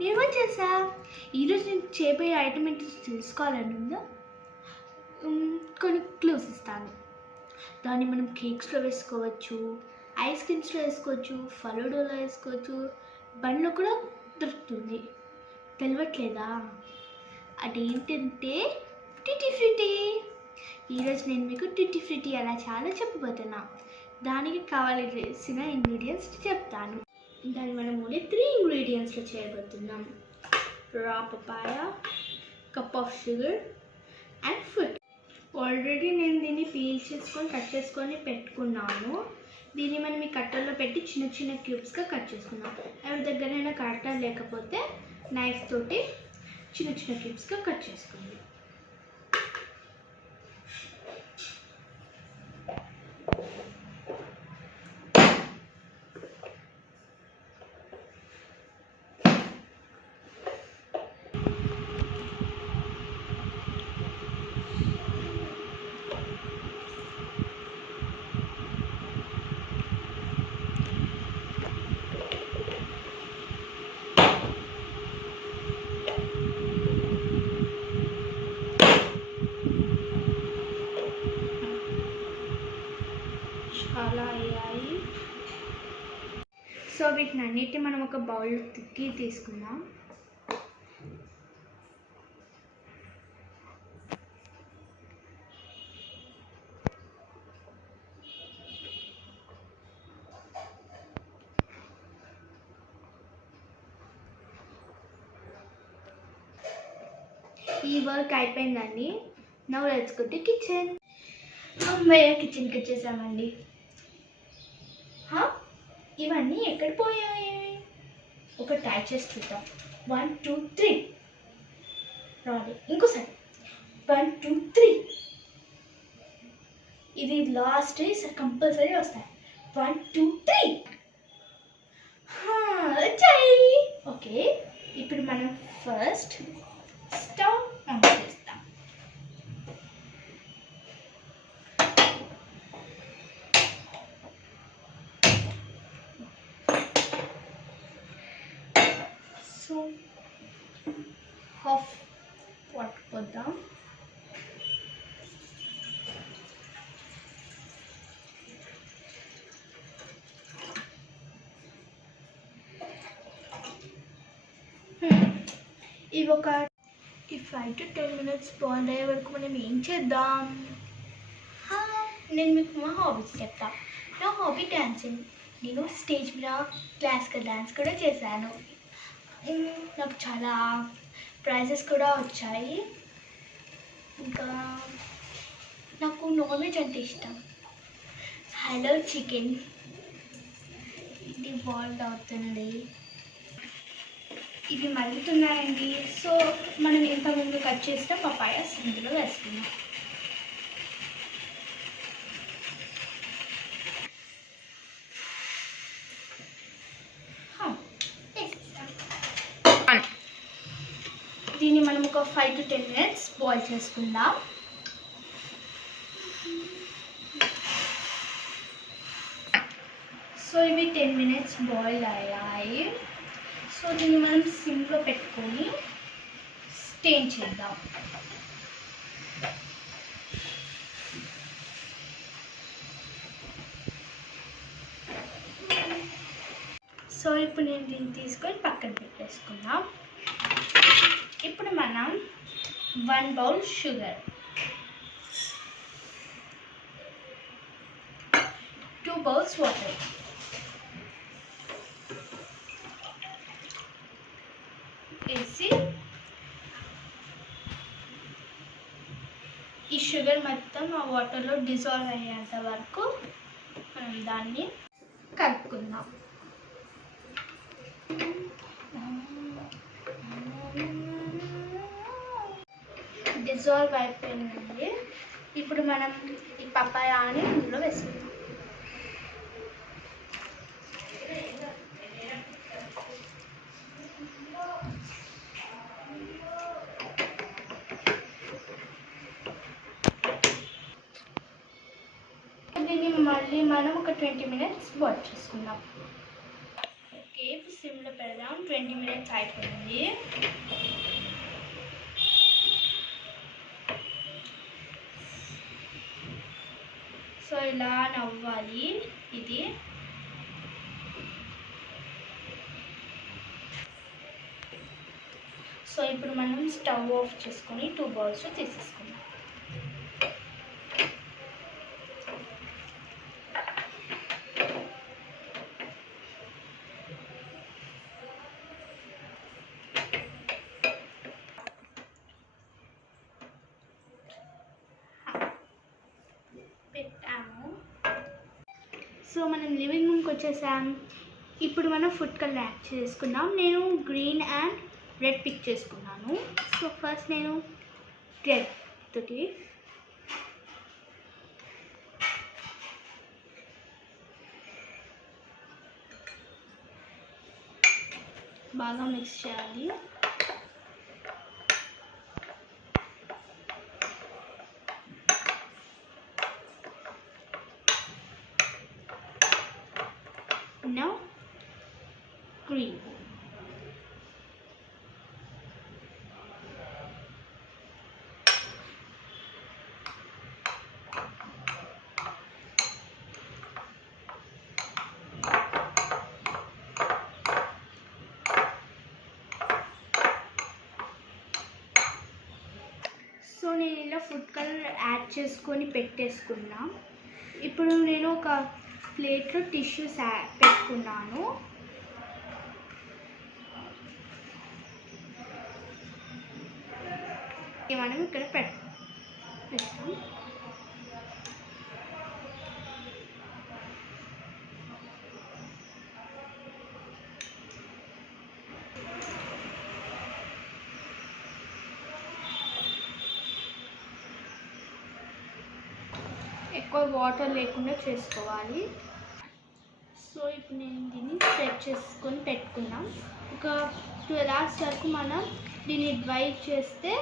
నేను చేసా. ఈరోజు నేను చేయబోయే ఐటమ్ ఏంటి తెలుసుకోవాలని ఉందా? కొన్ని క్లూస్ ఇస్తాను. దాన్ని మనం కేక్స్లో వేసుకోవచ్చు, ఐస్ క్రీమ్స్లో వేసుకోవచ్చు, ఫలూడాలో వేసుకోవచ్చు, బండ్లో కూడా దొరుకుతుంది. తెలియట్లేదా? అదేంటంటే ట్యూటీ ఫ్రూటీ. ఈరోజు నేను మీకు ట్యూటీ ఫ్రూటీ ఎలా చాలా చెప్పబోతున్నా. దానికి కావాల్సిన ఇంగ్రీడియంట్స్ చెప్తాను. దాన్ని మనం ఓన్లీ 3 ఇంగ్రీడియంట్స్లో చేయబోతున్నాం. Raw papaya, cup of sugar and food. Already నేను దీన్ని పీల్ చేసుకొని కట్ చేసుకొని పెట్టుకున్నాను. దీన్ని మనం ఈ కట్టర్లో పెట్టి చిన్న చిన్న క్యూబ్స్గా కట్ చేసుకున్నాం. ఎవరి దగ్గరైనా కట్టర్ లేకపోతే నైఫ్ తోటి చిన్న చిన్న క్యూబ్స్గా కట్ చేసుకోండి. చాలా అయ్యాయి. సో వీటిని అన్నిటిని మనం ఒక బౌల్కి తీసుకుందాం. ఈ వర్క్ అయిపోయిందండి. Now let's go to kitchen. అమ్మయ్య, కిచెన్కి వచ్చేసామండి. ఇవన్నీ ఎక్కడ పోయాయి? ఒక ట్రై చేసి చూద్దాం. 1 2 3 రాలి. ఇంకోసారి 1 2 3. ఇది లాస్ట్ కంపల్సరీ వస్తాయి. 1 2 3 వచ్చాయి. ఓకే, ఇప్పుడు మనం ఫస్ట్ స్టవ్ ఆన్ చేస్తాం. సో హాఫ్ వాటర్ పోద్దాం. ఇవి ఒక 5 to 10 minutes బాయిల్ అయ్యే వరకు మనం ఏం చేద్దాం? నేను మీకు మా హాబీస్ చెప్తా. నా హాబీ డ్యాన్సింగ్. నేను స్టేజ్ మీద క్లాసికల్ డ్యాన్స్ కూడా చేశాను. నాకు చాలా ప్రైజెస్ కూడా వచ్చాయి. ఇంకా నాకు నాన్ వెజ్ అంటే ఇష్టం. Hello chicken. ఇది బాయిల్డ్ అవుతుంది. ఇవి మరుగుతున్నాయండి. సో మనం ఇంతకుముందు కట్ చేసిన పపాయాస్ ఇందులో వేసుకున్నాం. దీన్ని మనం ఒక 5 to 10 minutes బాయిల్ చేసుకుందాం. సో ఇవి 10 minutes బాయిల్ అయ్యాయి. సో దీన్ని మనం సిమ్లో పెట్టుకొని స్టెయిన్ చేద్దాం. సో ఇప్పుడు నేను దీన్ని తీసుకొని పక్కన పెట్టేసుకుందాం. ఇప్పుడు మనం 1 bowl షుగర్, 2 bowls వాటర్, వేసి ఈ షుగర్ మొత్తం ఆ వాటర్లో డిజాల్వ్ అయ్యేంత వరకు మనం దాన్ని కలుపుకుందాం. డిజాల్వ్ అయిపోయిందండి. ఇప్పుడు మనం ఈ పపాయాని ఇందులో వేసుకుందాం. దీన్ని మళ్ళీ మనం ఒక 20 minutes బాయిల్ చేసుకుందాం. ఓకే, ఇప్పుడు సిమ్లో పెడదాం. 20 minutes అయిపోయింది. సో ఇలా నవ్వాలి ఇది. సో ఇప్పుడు మనం స్టవ్ ఆఫ్ చేసుకొని 2 బౌల్స్ తీసేసుకుందాం. పెట్టాము. సో మనం లివింగ్ రూమ్కి వచ్చేసాం. ఇప్పుడు మనం ఫుడ్ కలర్ యాడ్ చేసుకుందాం. నేను గ్రీన్ అండ్ రెడ్ పిక్ చేసుకున్నాను. సో ఫస్ట్ నేను రెడ్ తోటి బాగా మిక్స్ చేయాలి. Now green. సో నేను ఇలా ఫుడ్ కలర్ యాడ్ చేసుకొని పెట్టేసుకున్నా. ఇప్పుడు నేను ఒక ప్లేట్లో టిష్యూస్ పెట్టుకున్నాను. మనం ఇక్కడ పెడతాం. ఎక్కువ వాటర్ లేకుండా చేసుకోవాలి. సో ఇప్పుడు నేను దీన్ని స్ప్రెడ్ చేసుకొని పెట్టుకున్నాం. ఒక 12 hours వరకు మనం దీన్ని డ్రై చేస్తే